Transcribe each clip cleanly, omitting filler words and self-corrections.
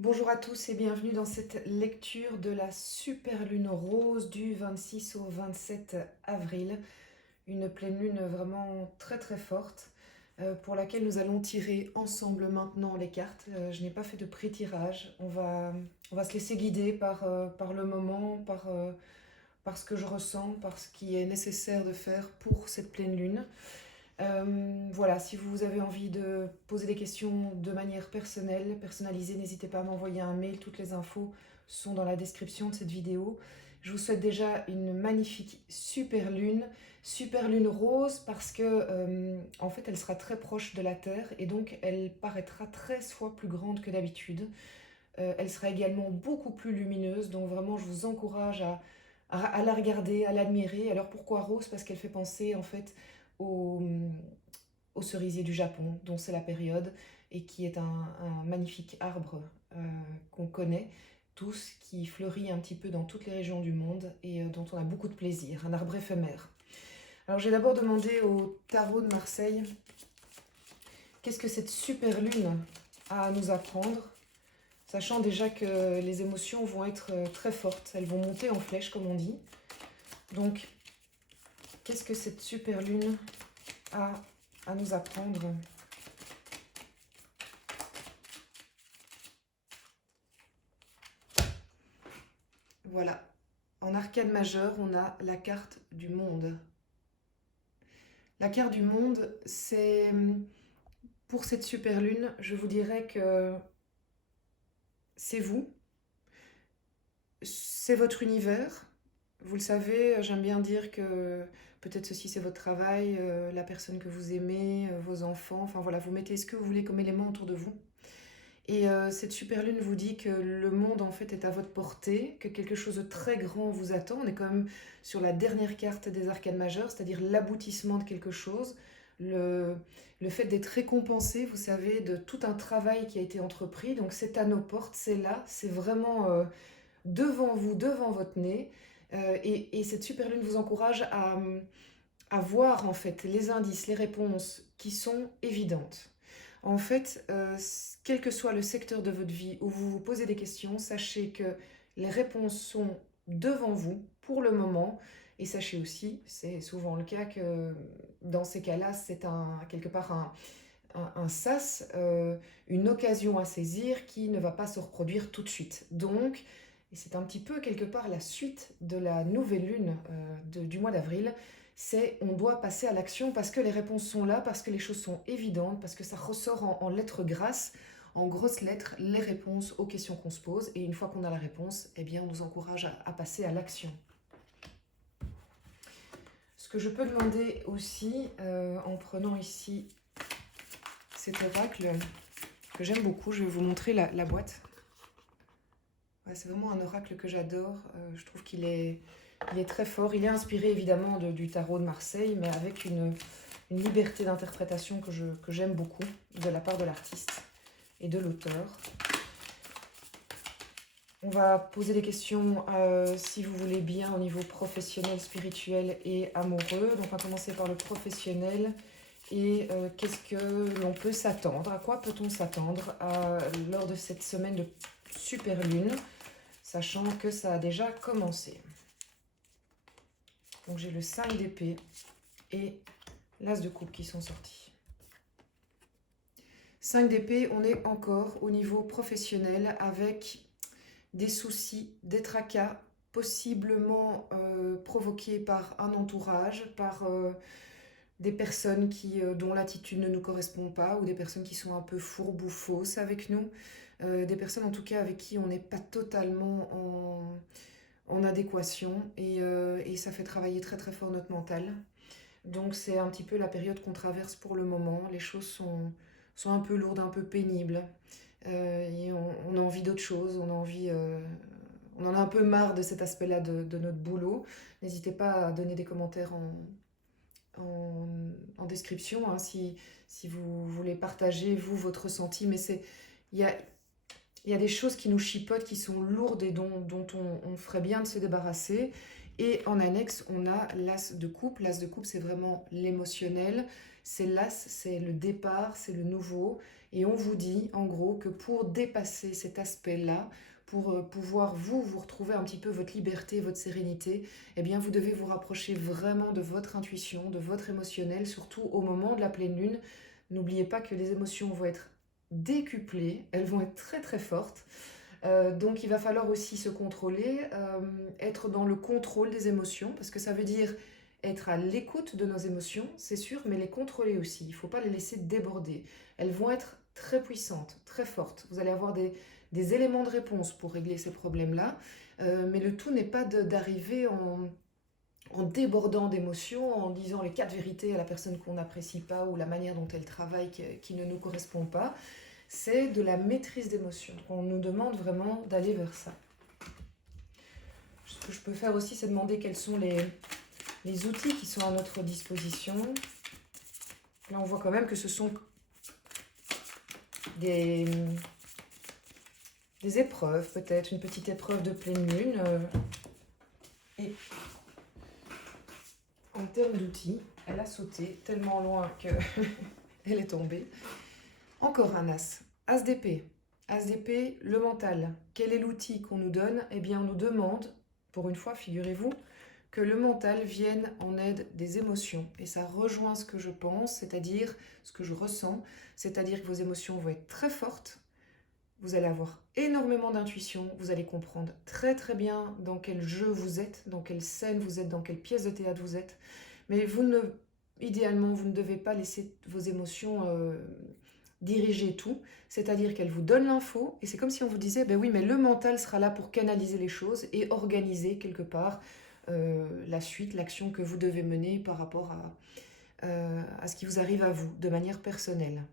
Bonjour à tous et bienvenue dans cette lecture de la super lune rose du 26 au 27 avril. Une pleine lune vraiment très très forte pour laquelle nous allons tirer ensemble maintenant les cartes. Je n'ai pas fait de pré-tirage. On va se laisser guider par le moment, par ce que je ressens, par ce qui est nécessaire de faire pour cette pleine lune. Voilà, si vous avez envie de poser des questions de manière personnelle, personnalisée, n'hésitez pas à m'envoyer un mail. Toutes les infos sont dans la description de cette vidéo. Je vous souhaite déjà une magnifique super lune rose parce que en fait elle sera très proche de la Terre et donc elle paraîtra 13 fois plus grande que d'habitude. Elle sera également beaucoup plus lumineuse, donc vraiment je vous encourage à la regarder, à l'admirer. Alors pourquoi rose? Parce qu'elle fait penser en fait au, au cerisier du Japon, dont c'est la période, et qui est un magnifique arbre qu'on connaît tous, qui fleurit un petit peu dans toutes les régions du monde et dont on a beaucoup de plaisir, un arbre éphémère. Alors j'ai d'abord demandé au tarot de Marseille, qu'est-ce que cette super lune a à nous apprendre, sachant déjà que les émotions vont être très fortes, elles vont monter en flèche comme on dit. Donc, qu'est-ce que cette super lune a à nous apprendre? Voilà. En arcane majeure, on a la carte du monde. La carte du monde, c'est... Pour cette super lune, je vous dirais que c'est vous, c'est votre univers. Vous le savez, j'aime bien dire que peut-être ceci c'est votre travail, la personne que vous aimez, vos enfants, enfin voilà, vous mettez ce que vous voulez comme élément autour de vous. Et cette super lune vous dit que le monde en fait est à votre portée, que quelque chose de très grand vous attend. On est quand même sur la dernière carte des arcanes majeures, c'est-à-dire l'aboutissement de quelque chose, le, le fait d'être récompensé, vous savez, de tout un travail qui a été entrepris. Donc c'est à nos portes, c'est là, c'est vraiment devant vous, devant votre nez. Et cette super lune vous encourage à voir en fait les indices, les réponses qui sont évidentes. En fait, quel que soit le secteur de votre vie où vous vous posez des questions, sachez que les réponses sont devant vous pour le moment. Et sachez aussi, c'est souvent le cas, que dans ces cas-là, c'est quelque part un sas, une occasion à saisir qui ne va pas se reproduire tout de suite. Donc, et c'est un petit peu quelque part la suite de la nouvelle lune du mois d'avril, c'est on doit passer à l'action parce que les réponses sont là, parce que les choses sont évidentes, parce que ça ressort en lettres grasses, en grosses lettres, les réponses aux questions qu'on se pose. Et une fois qu'on a la réponse, eh bien, on nous encourage à passer à l'action. Ce que je peux demander aussi, en prenant ici cet oracle que j'aime beaucoup, je vais vous montrer la boîte. Ouais, c'est vraiment un oracle que j'adore. Je trouve il est très fort. Il est inspiré évidemment du tarot de Marseille, mais avec une liberté d'interprétation que j'aime beaucoup de la part de l'artiste et de l'auteur. On va poser des questions, si vous voulez bien, au niveau professionnel, spirituel et amoureux. Donc on va commencer par le professionnel. Et qu'est-ce que l'on peut s'attendre? À quoi peut-on s'attendre lors de cette semaine de super lune, sachant que ça a déjà commencé? Donc j'ai le 5 d'épée et l'as de coupe qui sont sortis. 5 d'épée, on est encore au niveau professionnel avec des soucis, des tracas, possiblement provoqués par un entourage, par des personnes dont l'attitude ne nous correspond pas, ou des personnes qui sont un peu fourbes ou fausses avec nous, des personnes en tout cas avec qui on n'est pas totalement en adéquation, et ça fait travailler très très fort notre mental. Donc c'est un petit peu la période qu'on traverse pour le moment. Les choses sont un peu lourdes, un peu pénibles, et on a envie d'autre chose, on en a un peu marre de cet aspect-là de notre boulot. N'hésitez pas à donner des commentaires en description, hein, si vous voulez partager, vous, votre ressenti. Mais il y a, il y a des choses qui nous chipotent, qui sont lourdes et dont on ferait bien de se débarrasser. Et en annexe, on a l'as de coupe. L'as de coupe, c'est vraiment l'émotionnel. C'est l'as, c'est le départ, c'est le nouveau. Et on vous dit, en gros, que pour dépasser cet aspect-là, pour pouvoir vous retrouver un petit peu votre liberté, votre sérénité, eh bien, vous devez vous rapprocher vraiment de votre intuition, de votre émotionnel, surtout au moment de la pleine lune. N'oubliez pas que les émotions vont être décuplées, elles vont être très très fortes. Donc il va falloir aussi se contrôler, être dans le contrôle des émotions, parce que ça veut dire être à l'écoute de nos émotions, c'est sûr, mais les contrôler aussi. Il ne faut pas les laisser déborder. Elles vont être très puissantes, très fortes. Vous allez avoir des éléments de réponse pour régler ces problèmes-là, mais le tout n'est pas d'arriver en débordant d'émotions, en disant les 4 vérités à la personne qu'on n'apprécie pas ou la manière dont elle travaille qui ne nous correspond pas. C'est de la maîtrise d'émotions. On nous demande vraiment d'aller vers ça. Ce que je peux faire aussi, c'est demander quels sont les outils qui sont à notre disposition. Là, on voit quand même que ce sont des épreuves, peut-être une petite épreuve de pleine lune. Et en termes d'outils, elle a sauté tellement loin qu'elle est tombée. Encore un as. As d'épée. As d'épée, le mental. Quel est l'outil qu'on nous donne? Eh bien, on nous demande, pour une fois, figurez-vous, que le mental vienne en aide des émotions. Et ça rejoint ce que je pense, c'est-à-dire ce que je ressens, c'est-à-dire que vos émotions vont être très fortes, vous allez avoir énormément d'intuition, vous allez comprendre très très bien dans quel jeu vous êtes, dans quelle scène vous êtes, dans quelle pièce de théâtre vous êtes, mais idéalement, vous ne devez pas laisser vos émotions diriger tout, c'est-à-dire qu'elles vous donnent l'info, et c'est comme si on vous disait, ben oui, mais le mental sera là pour canaliser les choses et organiser quelque part la suite, l'action que vous devez mener par rapport à ce qui vous arrive à vous, de manière personnelle.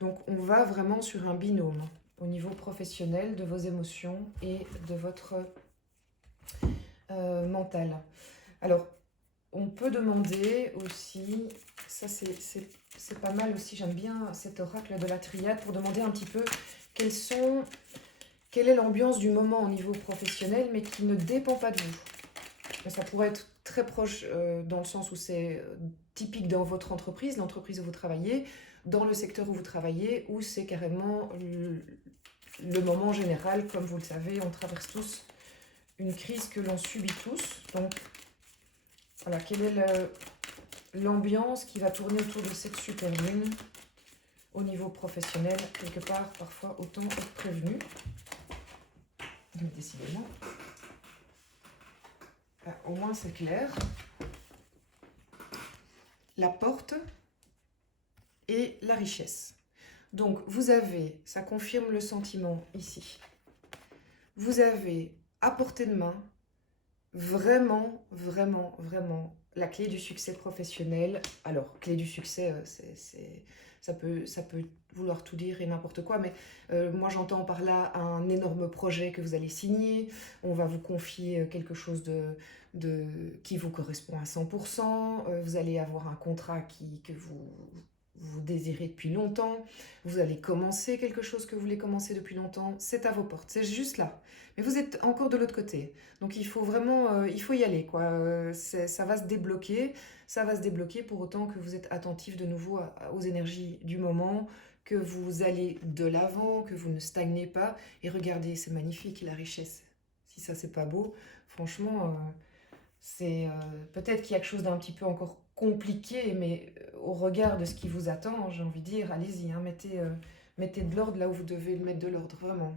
Donc on va vraiment sur un binôme au niveau professionnel de vos émotions et de votre mental. Alors, on peut demander aussi, ça c'est pas mal aussi, j'aime bien cet oracle de la triade pour demander un petit peu quelle est l'ambiance du moment au niveau professionnel, mais qui ne dépend pas de vous. Ça pourrait être très proche dans le sens où c'est typique dans votre entreprise, l'entreprise où vous travaillez, dans le secteur où vous travaillez, ou c'est carrément le moment général. Comme vous le savez, on traverse tous une crise que l'on subit tous. Donc, voilà, quelle est l'ambiance qui va tourner autour de cette super lune au niveau professionnel, quelque part, parfois, autant être prévenu. Donc, décidément, au moins c'est clair. La porte et la richesse. Donc, vous avez, ça confirme le sentiment ici, vous avez à portée de main vraiment, vraiment, vraiment la clé du succès professionnel. Alors, clé du succès, ça peut vouloir tout dire et n'importe quoi, mais moi j'entends par là un énorme projet que vous allez signer, on va vous confier quelque chose qui vous correspond à 100%, vous allez avoir un contrat que vous désirez depuis longtemps, vous allez commencer quelque chose que vous voulez commencer depuis longtemps, c'est à vos portes, c'est juste là. Mais vous êtes encore de l'autre côté, donc il faut vraiment, il faut y aller, quoi. Ça va se débloquer pour autant que vous êtes attentif de nouveau aux énergies du moment, que vous allez de l'avant, que vous ne stagnez pas. Et regardez, c'est magnifique, la richesse. Si ça, c'est pas beau, franchement, c'est peut-être qu'il y a quelque chose d'un petit peu encore compliqué, mais au regard de ce qui vous attend, j'ai envie de dire, allez-y, hein, mettez de l'ordre là où vous devez mettre de l'ordre, vraiment.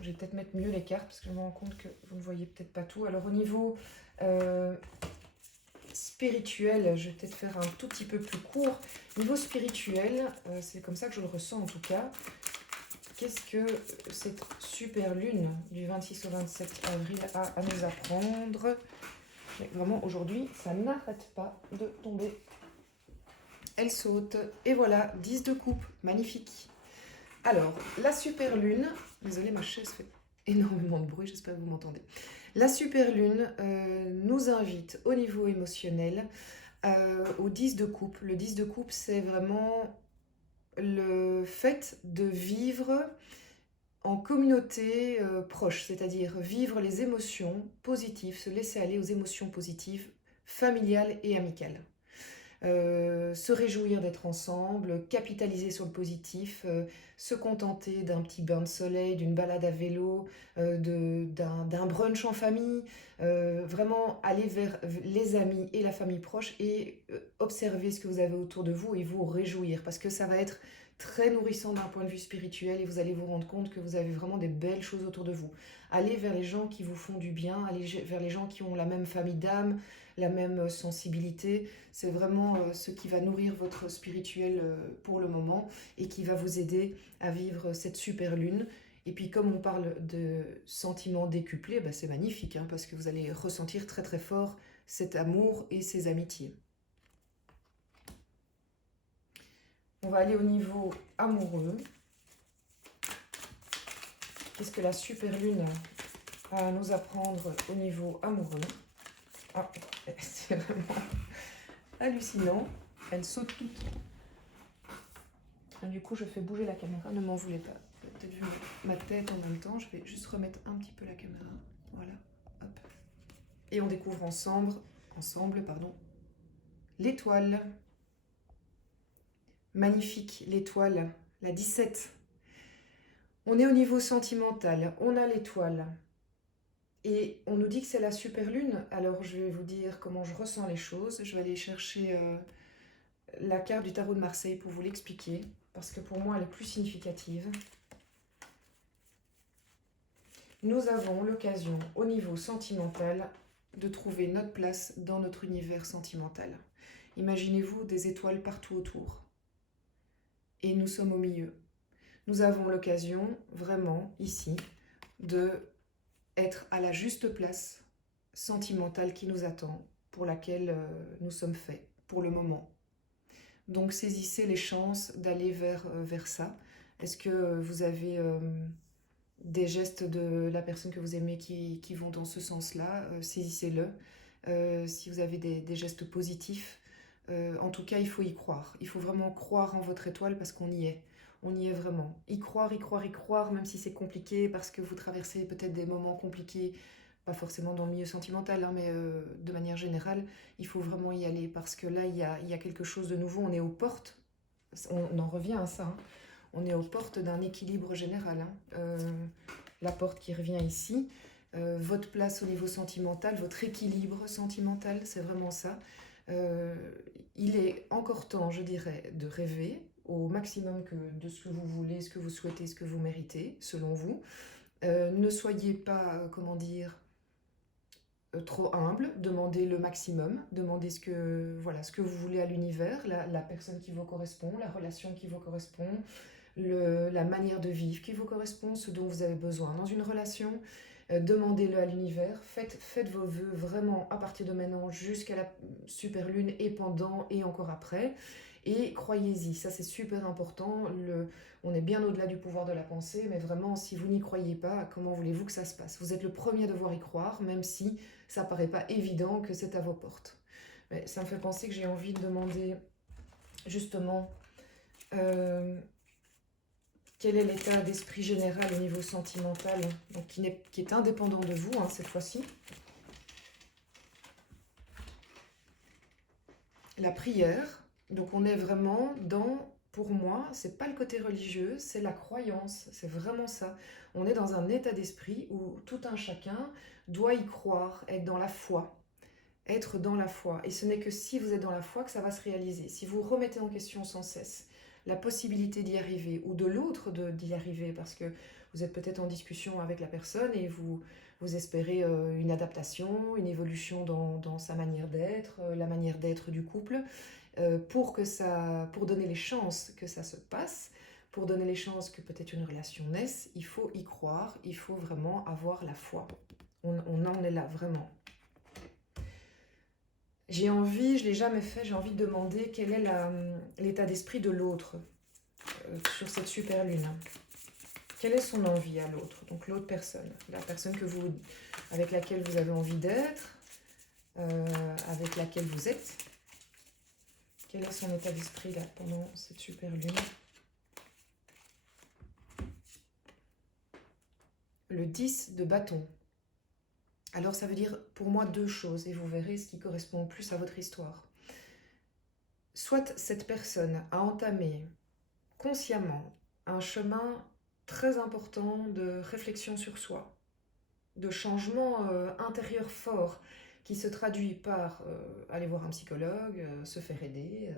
Je vais peut-être mettre mieux les cartes parce que je me rends compte que vous ne voyez peut-être pas tout. Alors au niveau spirituel, je vais peut-être faire un tout petit peu plus court. Niveau spirituel, c'est comme ça que je le ressens en tout cas. Qu'est-ce que cette super lune du 26 au 27 avril a à nous apprendre? Mais vraiment, aujourd'hui, ça n'arrête pas de tomber. Elle saute. Et voilà, 10 de coupe. Magnifique. Alors, la super lune... Désolée, ma chaise fait énormément de bruit, j'espère que vous m'entendez. La super lune nous invite au niveau émotionnel au 10 de coupe. Le 10 de coupe, c'est vraiment le fait de vivre en communauté proche, c'est-à-dire vivre les émotions positives, se laisser aller aux émotions positives, familiales et amicales. Se réjouir d'être ensemble, capitaliser sur le positif, se contenter d'un petit bain de soleil, d'une balade à vélo, d'un brunch en famille, vraiment aller vers les amis et la famille proche et observer ce que vous avez autour de vous et vous réjouir parce que ça va être très nourrissant d'un point de vue spirituel et vous allez vous rendre compte que vous avez vraiment des belles choses autour de vous. Allez vers les gens qui vous font du bien, allez vers les gens qui ont la même famille d'âme, la même sensibilité. C'est vraiment ce qui va nourrir votre spirituel pour le moment et qui va vous aider à vivre cette super lune. Et puis comme on parle de sentiments décuplés, bah c'est magnifique hein, parce que vous allez ressentir très très fort cet amour et ces amitiés. On va aller au niveau amoureux. Qu'est-ce que la super lune a à nous apprendre au niveau amoureux? Ah, c'est vraiment hallucinant. Elle saute toute. Du coup, je fais bouger la caméra. Ne m'en voulez pas. Vous avez peut-être vu ma tête en même temps. Je vais juste remettre un petit peu la caméra. Voilà. Hop. Et on découvre ensemble l'étoile. Magnifique, l'étoile. La 17. On est au niveau sentimental. On a l'étoile. Et on nous dit que c'est la super lune. Alors, je vais vous dire comment je ressens les choses. Je vais aller chercher la carte du tarot de Marseille pour vous l'expliquer. Parce que pour moi, elle est plus significative. Nous avons l'occasion, au niveau sentimental, de trouver notre place dans notre univers sentimental. Imaginez-vous des étoiles partout autour. Et nous sommes au milieu. Nous avons l'occasion, vraiment, ici, de être à la juste place sentimentale qui nous attend, pour laquelle nous sommes faits, pour le moment. Donc saisissez les chances d'aller vers ça. Est-ce que vous avez des gestes de la personne que vous aimez qui vont dans ce sens-là? Saisissez-le. Si vous avez des gestes positifs, en tout cas, il faut y croire. Il faut vraiment croire en votre étoile parce qu'on y est. On y est vraiment. Y croire, y croire, y croire, même si c'est compliqué parce que vous traversez peut-être des moments compliqués, pas forcément dans le milieu sentimental, hein, mais de manière générale, il faut vraiment y aller parce que là, il y a quelque chose de nouveau. On est aux portes, on en revient à ça, hein. On est aux portes d'un équilibre général. Hein. La porte qui revient ici, votre place au niveau sentimental, votre équilibre sentimental, c'est vraiment ça. Il est encore temps, je dirais, de rêver au maximum de ce que vous voulez, ce que vous souhaitez, ce que vous méritez, selon vous. Ne soyez pas, comment dire, trop humble, demandez le maximum, demandez ce que vous voulez à l'univers, la personne qui vous correspond, la relation qui vous correspond, la manière de vivre qui vous correspond, ce dont vous avez besoin dans une relation. Demandez-le à l'univers, faites vos vœux vraiment à partir de maintenant jusqu'à la super lune et pendant et encore après. Et croyez-y, ça c'est super important. On est bien au-delà du pouvoir de la pensée, mais vraiment, si vous n'y croyez pas, comment voulez-vous que ça se passe? Vous êtes le premier à devoir y croire, même si ça paraît pas évident que c'est à vos portes. Mais ça me fait penser que j'ai envie de demander justement quel est l'état d'esprit général au niveau sentimental, donc qui est indépendant de vous hein, cette fois-ci. La prière, donc on est vraiment dans, pour moi, c'est pas le côté religieux, c'est la croyance, c'est vraiment ça. On est dans un état d'esprit où tout un chacun doit y croire, être dans la foi. Être dans la foi. Et ce n'est que si vous êtes dans la foi que ça va se réaliser. Si vous remettez en question sans cesse la possibilité d'y arriver ou de l'autre d'y arriver parce que vous êtes peut-être en discussion avec la personne et vous espérez une adaptation, une évolution dans sa manière d'être, la manière d'être du couple, pour donner les chances que ça se passe, pour donner les chances que peut-être une relation naisse, il faut y croire, il faut vraiment avoir la foi. On en est là, vraiment. J'ai envie, je ne l'ai jamais fait, j'ai envie de demander quel est l'état d'esprit de l'autre sur cette super lune. Quelle est son envie à l'autre? Donc l'autre personne, la personne avec laquelle vous avez envie d'être, avec laquelle vous êtes. Quel est son état d'esprit là pendant cette super lune? le 10 de bâton. Alors ça veut dire pour moi deux choses, et vous verrez ce qui correspond le plus à votre histoire. Soit cette personne a entamé consciemment un chemin très important de réflexion sur soi, de changement intérieur fort qui se traduit par aller voir un psychologue, se faire aider,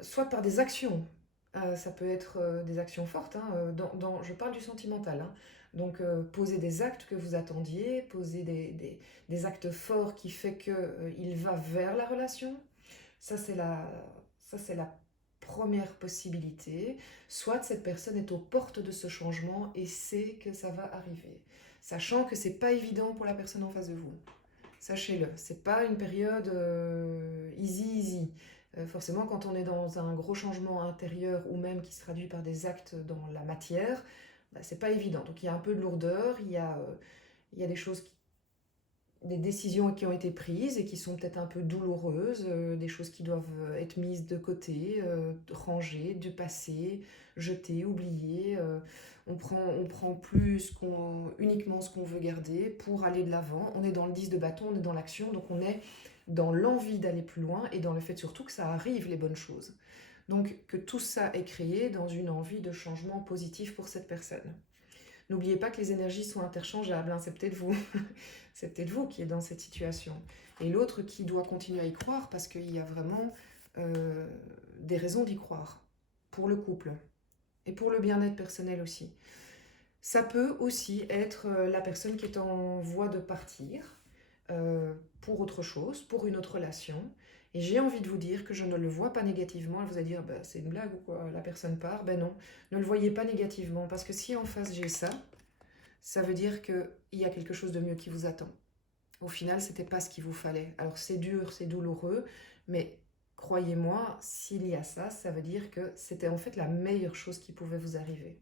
soit par des actions. Ça peut être des actions fortes, hein, je parle du sentimental. Hein. Donc poser des actes que vous attendiez, poser des actes forts qui fait qu'il va vers la relation. Ça, c'est la première possibilité. Soit cette personne est aux portes de ce changement et sait que ça va arriver. Sachant que c'est pas évident pour la personne en face de vous. Sachez-le, c'est pas une période easy. Forcément, quand on est dans un gros changement intérieur ou même qui se traduit par des actes dans la matière, bah, c'est pas évident. Donc il y a un peu de lourdeur, il y a des choses des décisions qui ont été prises et qui sont peut-être un peu douloureuses, des choses qui doivent être mises de côté, rangées, du passé, jetées, oubliées. On prend plus uniquement ce qu'on veut garder pour aller de l'avant. On est dans le 10 de bâton, on est dans l'action, donc on est dans l'envie d'aller plus loin et dans le fait surtout que ça arrive les bonnes choses. Donc que tout ça est créé dans une envie de changement positif pour cette personne. N'oubliez pas que les énergies sont interchangeables, hein, c'est peut-être vous. C'est peut-être vous qui êtes dans cette situation. Et l'autre qui doit continuer à y croire parce qu'il y a vraiment des raisons d'y croire. Pour le couple. Et pour le bien-être personnel aussi. Ça peut aussi être la personne qui est en voie de partir pour autre chose, pour une autre relation. Et j'ai envie de vous dire que je ne le vois pas négativement. Elle vous allez dire, bah, c'est une blague ou quoi, la personne part. Ben non, ne le voyez pas négativement. Parce que si en face j'ai ça, ça veut dire qu'il y a quelque chose de mieux qui vous attend. Au final, c'était pas ce qu'il vous fallait. Alors c'est dur, c'est douloureux, mais croyez-moi, s'il y a ça, ça veut dire que c'était en fait la meilleure chose qui pouvait vous arriver.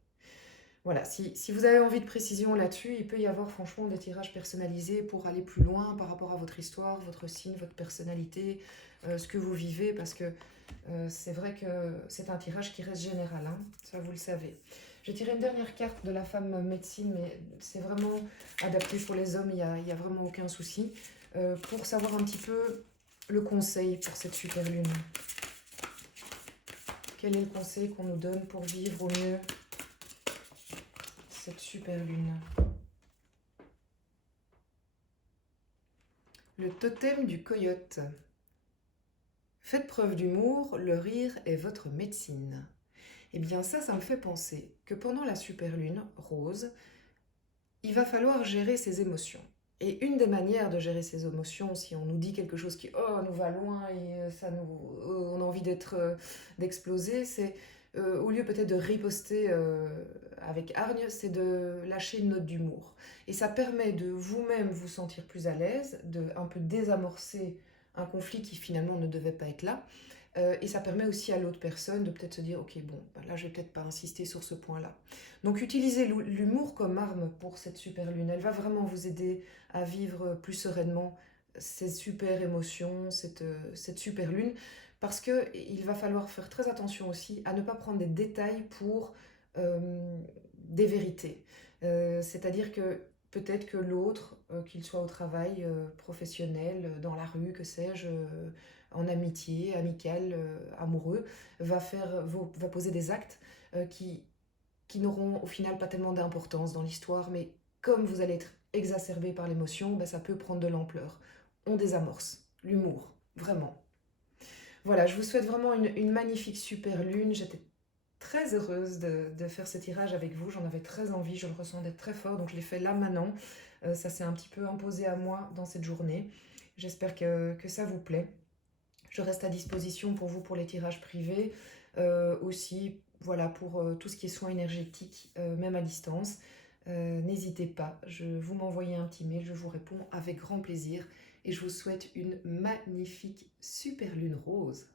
Voilà, si vous avez envie de précision là-dessus, il peut y avoir franchement des tirages personnalisés pour aller plus loin par rapport à votre histoire, votre signe, votre personnalité, ce que vous vivez, parce que c'est vrai que c'est un tirage qui reste général, hein, ça vous le savez. J'ai tiré une dernière carte de la femme médecine, mais c'est vraiment adapté pour les hommes, il n'y a vraiment aucun souci. Pour savoir un petit peu le conseil pour cette super lune. Quel est le conseil qu'on nous donne pour vivre au mieux cette super lune? Le totem du coyote. Faites preuve d'humour, le rire est votre médecine. Eh bien ça me fait penser que pendant la super lune rose, il va falloir gérer ses émotions. Et une des manières de gérer ses émotions, si on nous dit quelque chose qui nous va loin et on a envie d'exploser, c'est au lieu peut-être de riposter avec hargne, c'est de lâcher une note d'humour. Et ça permet de vous-même vous sentir plus à l'aise, de un peu désamorcer un conflit qui finalement ne devait pas être là. Et ça permet aussi à l'autre personne de peut-être se dire ok bon là je vais peut-être pas insister sur ce point là. Donc utilisez l'humour comme arme pour cette super lune, elle va vraiment vous aider à vivre plus sereinement ces super émotions, cette super lune, parce que il va falloir faire très attention aussi à ne pas prendre des détails pour des vérités. C'est-à-dire que peut-être que l'autre, qu'il soit au travail, professionnel, dans la rue, que sais-je, en amitié, amical, amoureux, va poser des actes qui n'auront au final pas tellement d'importance dans l'histoire, mais comme vous allez être exacerbé par l'émotion, ben ça peut prendre de l'ampleur. On désamorce. L'humour, vraiment. Voilà, je vous souhaite vraiment une magnifique super lune. J'étais très heureuse de faire ce tirage avec vous. J'en avais très envie, je le ressentais très fort, donc je l'ai fait là maintenant. Ça s'est un petit peu imposé à moi dans cette journée. J'espère que ça vous plaît. Je reste à disposition pour vous pour les tirages privés, aussi voilà, pour tout ce qui est soins énergétiques, même à distance. N'hésitez pas, vous m'envoyez un petit mail, je vous réponds avec grand plaisir et je vous souhaite une magnifique super lune rose.